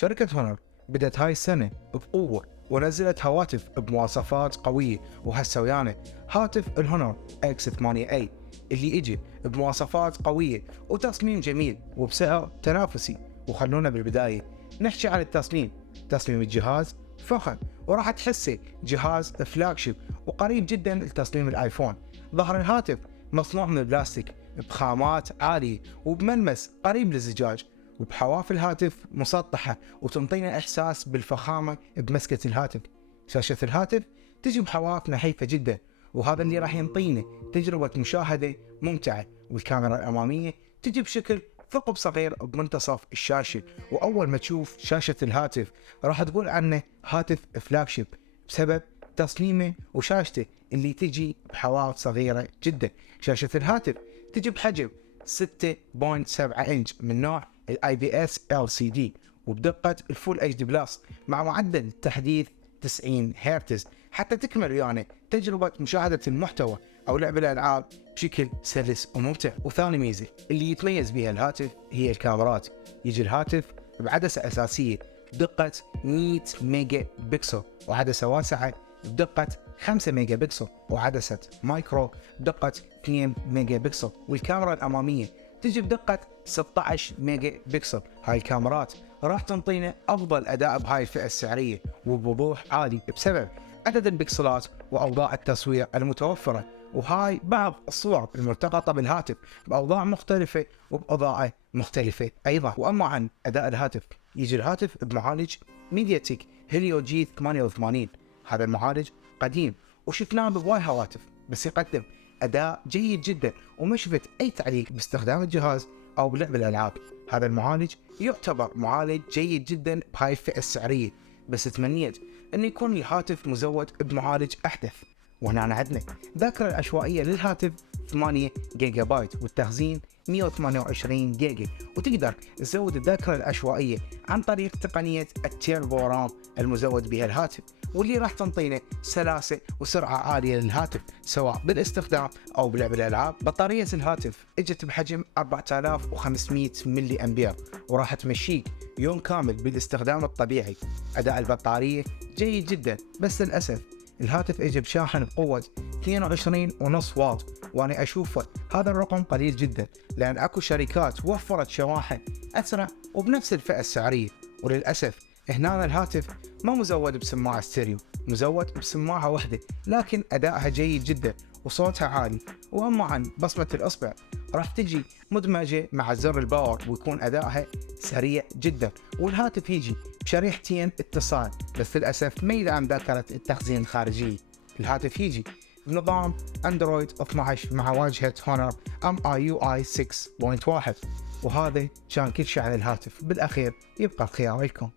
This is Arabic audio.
شركة هونر بدأت هاي السنة بقوة ونزلت هواتف بمواصفات قوية، وهسه ويانا هاتف الهونر X8A اللي يجي بمواصفات قوية وتصميم جميل وبسعر تنافسي. وخلونا بالبداية نحكي عن التصميم. تصميم الجهاز فخم وراح تحسه جهاز فلاجشيب وقريب جدا لتصميم الايفون. ظهر الهاتف مصنوع من البلاستيك بخامات عالية وبملمس قريب للزجاج، وبحواف الهاتف مسطحة وتنطينا إحساس بالفخامة بمسكة الهاتف. شاشة الهاتف تجي بحواف نحيفة جدا، وهذا اللي راح ينطينا تجربة مشاهدة ممتعة. والكاميرا الأمامية تجي بشكل ثقب صغير بمنتصف الشاشة، وأول ما تشوف شاشة الهاتف راح تقول عنه هاتف فلاجشيب بسبب تصميمه وشاشته اللي تجي بحواف صغيرة جدا. شاشة الهاتف تجي بحجم 6.7 إنش من نوع IPS LCD وبدقة الفول HD بلس مع معدل تحديث 90 هرتز حتى تكمل يعني تجربة مشاهدة المحتوى أو لعب الألعاب بشكل سلس وممتع. وثاني ميزة اللي يتميز بها الهاتف هي الكاميرات. يجي الهاتف بعدسة أساسية بدقة 100 ميجا بكسل، وعدسة واسعة بدقة 5 ميجا بكسل، وعدسة مايكرو بدقة 2 ميجا بكسل. والكاميرا الأمامية تجي بدقة 16 ميجا بكسل. هاي الكاميرات راح تنطينا أفضل أداء بهاي الفئة السعرية وبوضوح عالي بسبب عدد البكسلات وأوضاع التصوير المتوفرة، وهاي بعض الصور الملتقطة بالهاتف بأوضاع مختلفة وبأضاءة مختلفة أيضا. وأما عن أداء الهاتف، يجي الهاتف بمعالج ميدياتك هيليو G88. هذا المعالج قديم وشفناه بهواي هواتف، بس يقدم أداء جيد جدا وما شفت أي تعليق باستخدام الجهاز أو بلعب الألعاب. هذا المعالج يعتبر معالج جيد جدا بهاي الفئة السعرية، بس تمنيت أن يكون الهاتف مزود بمعالج أحدث. وهنا عندنا ذاكرة العشوائية للهاتف 8 جيجا بايت والتخزين 128 جيجا، وتقدر تزود الذاكرة العشوائية عن طريق تقنية التيربو رام المزود بها الهاتف، واللي راح تنطينا سلاسة وسرعة عالية للهاتف سواء بالاستخدام أو بلعب الألعاب. بطارية الهاتف اجت بحجم 4500 ملي أمبير وراح تمشيك يوم كامل بالاستخدام الطبيعي. أداء البطارية جيد جدا، بس للأسف الهاتف اجى بشاحن بقوة 22.5 واط، وانا اشوفه هذا الرقم قليل جدا، لان اكو شركات وفرت شواحن اسرع وبنفس الفئة السعرية. وللاسف هنا الهاتف ما مزود بسماعة ستيريو، مزود بسماعة واحدة لكن ادائها جيد جدا وصوتها عالي. واما عن بصمة الاصبع راح تجي مدمجة مع زر الباور ويكون ادائها سريع جدا. والهاتف يجي بشريحتين اتصال، بس للأسف ما يدعم ذاكرة التخزين الخارجية. الهاتف يجي بنظام اندرويد 12 مع واجهة هونر MIUI 6.1. وهذا كان كل شيء عن الهاتف. بالأخير يبقى الخيار لكم.